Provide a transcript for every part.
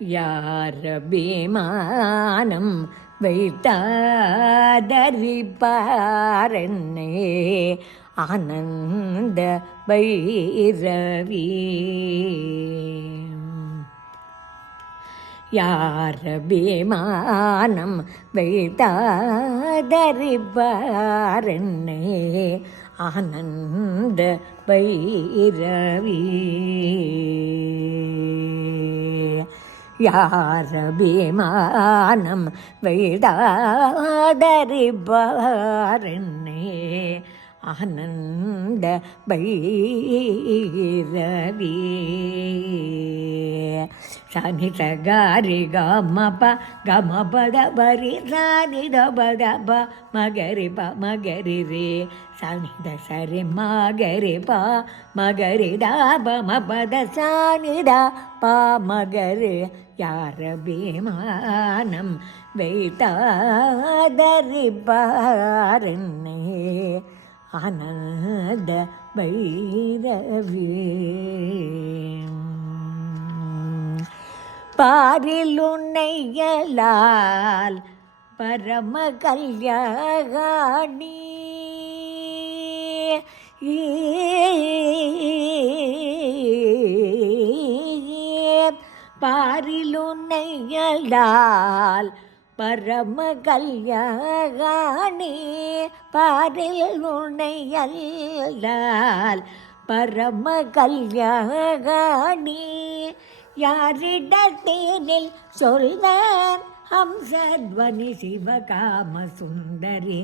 யார் அபிமானம் வைத்தாதரிப்பாரென்னே ஆனந்த பைரவி. யார் அபிமானம் வைத்தாதரிப்பாரென்னே ஆனந்த பைரவி. யார் அபிமானம் வைத்தாதரிப்பாரென்னே ஆனந்த பைரவி. சனி சகாரி கமப கமபத பரி சனி தபத ப மகரி ப மகரி ரே சனி த சரி மகரி ப மகரி த ப மபத சனி த ப மகரி. யார் அபிமானம் வைத்தாதரிப்பாரென்னே ஆனந்த பைரவி. பாரிலுன்னையலால் பரம கல்யாணி பாரிலுன்னையலால் பரம கல்யாணி பாரிலுன்னையலால் பரம கல்யாணி. யாரிடத்தேனில் சொல்வேன் ஹம்சத்வனி சிவகாம சுந்தரி.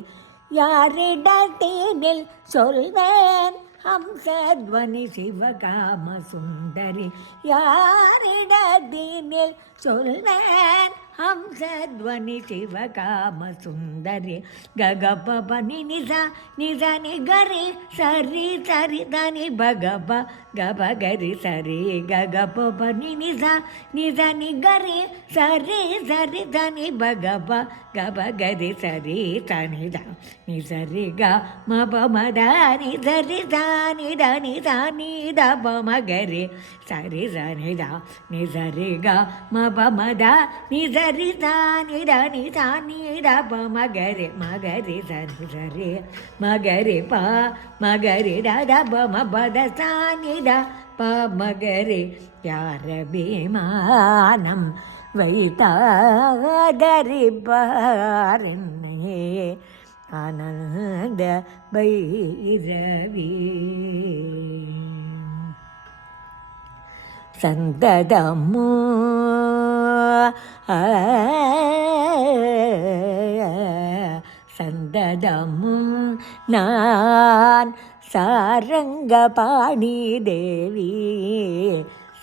யாரிடத்தேனில் சொல்வேன் ஹம்சத்வனி சிவகாம சுந்தரி. யாரிடத்தேனில் சொல்வேன் ஹம்சத்வனி சிவகாம சுந்தரி. ககப பனி நிசா நிசா நிகரி சரி சரி தனி பகப கப கரி சரி. ககப பனி நிசா நிசா நிகரி சரி சரி தனி பகப கப கரி சரி தனி த நிசரி க மப மத நிசரி தானி தனி தானி த ப மகரி சரி சனி த நிசரி க மப மத நிசரி தானி தனி தானி த ப மகரி மகரி சரி சரி மகரி ப மகரி த த ப ம பத சானி த ப மகரி. யார் அபிமானம் வைத்தாதரிப்பாரென்னே ஆனந்த பைரவி. சந்ததமோ சந்ததமும் நான் சாரங்க பாணி தேவி.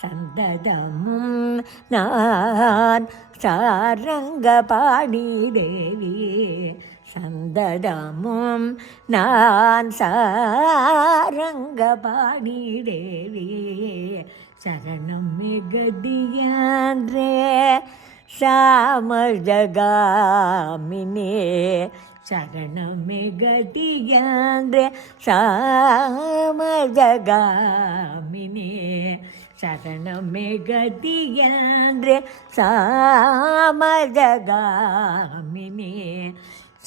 சந்ததமும் நான் சாரங்க பாணி தேவி. சந்ததமும் நான் சாரங்க பாணி தேவி. சரணம் மிகதியன்றே சாமஜகாமினே. சரணம் மிகதியன்றே சாமஜகாமினே. சரணம் மிகதியன்றே சாமஜகாமினே.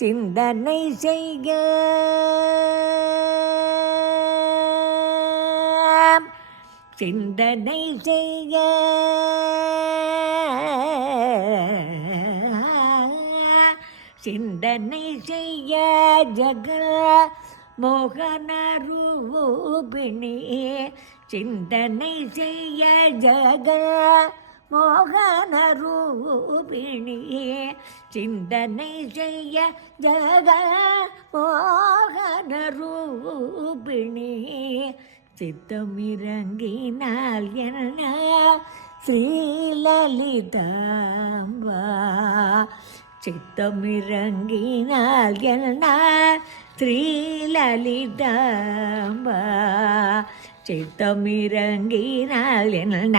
சிந்தனை செய்க சிந்தனை செய்க சிந்தனை செய்ய ஜக மோகன ரூபிணி. சிந்தனை செய்ய ஜக மோகன ரூபிணி. சிந்தனை செய்ய ஜக மோகன ரூபிணி. சித்தமிறங்கினால் என்ன ஸ்ரீலலிதாம்பா. சித்தமிறங்கினால் என்ன ஸ்ரீலலிதாம்பா. சித்தமிறங்கினால் என்ன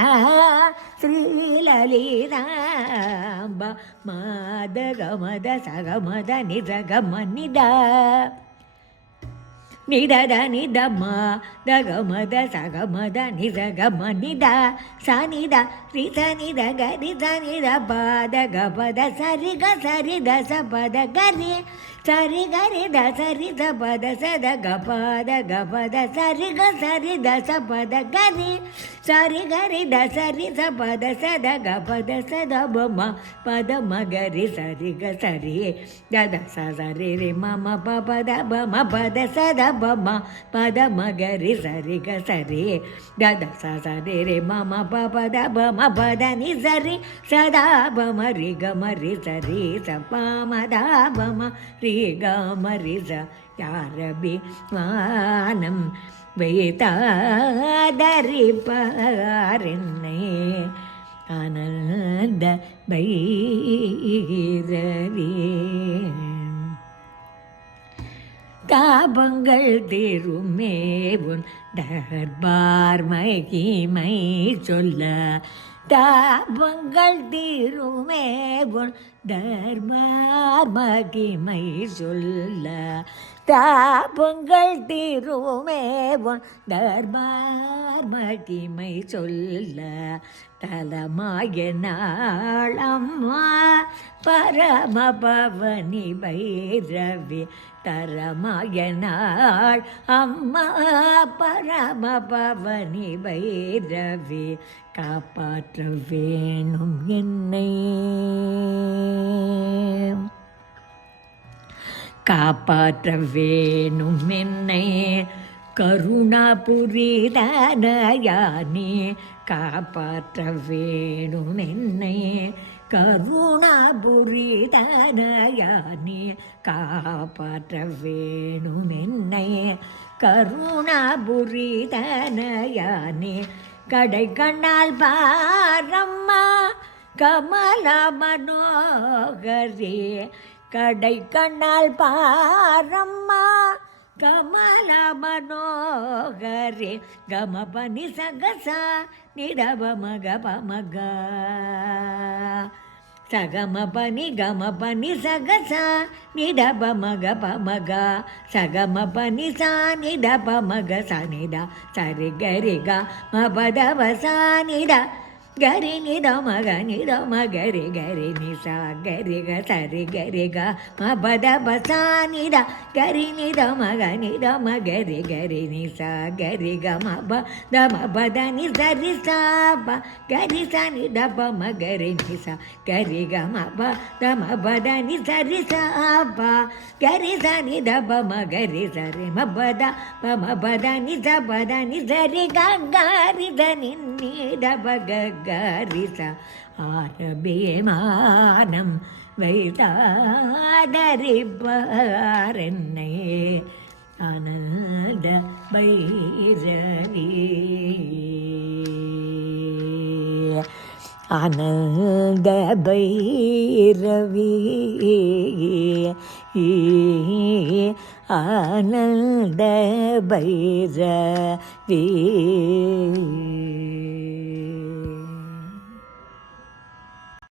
ஸ்ரீலலிதாம்பா. மாத கமத சகமத நிசகம நித நிதத நிதம தகமத சகமத நிதகம நித சனித ரித நித கரித நித பத கபத சரிக சரித சபத கரி சரி கரி த சரி சபத சத கபத கபத சரிக சரித சபத கரி சரி கரி த சரி சபத சத கபத சத பம பத மகரி சரிக சரி தத சரி ரி மம பபத பம பத சத பம பத மகரி சரிக சரி தத சரி ரி மம பபத பம பத நி சரி சதா பம ரி கம ரி சரி சபமத பம ரி கம ரி ச யாரபி வானம் வைத்தாதரிப்பாரென்னை ஆனந்த பைரவி தாபங்கள் தீருமே உன் தர்பார் மகிமை சொல்ல தாபங்கள் தீருமே உன் தர்பார் மகிமை சொல்ல தாபங்கள் தீருமே உன் தர்பார் மகிமை சொல்ல தலமாய நாளம்மா பரம பவனி பைரவி தரமாய நாள் அம்மா பரம பவனி பைரவி காப்பாற்ற வேணும் என்னை காப்பாற்ற வேணும் என்னை கருணாபுரிதனயானே காப்பாற்ற வேணும் என்னை கருணாபுரிதனயானே காப்பாற்ற வேணும் என்னை கருணாபுரிதனயானே கடை கண்ணால் பாரம்மா கமலா மனோகரே கடை கண்ணால் பாரம்மா கமலா மனோகரே கம பனி சகச நிடப மக பமக சகம பனி கம பனி சகச நிடப மக பமக சகம பனி சா நிடப மக சனிட சரி கரிக மபதவ சானிட கரி நித மக கரி கரி நிசா கரி க சரி கரி க மபத பசானித கரி நித மகரி கரி நிசா கரி க மப த மபத நி சரி சாப கரி சனி டப மகரி நிசா கரி க மப த மபத நி சரி சாப கரி சனி டப மகரி சரி மபத ப மபத நி சபத நி சரி க கரி தனி நி டப கரிச ஆரபிமானம் வைத்தாதரிப்பாரென்னை ஆனந்த பைரவி ஆனந்த பைரவி ஆனந்த பைரவி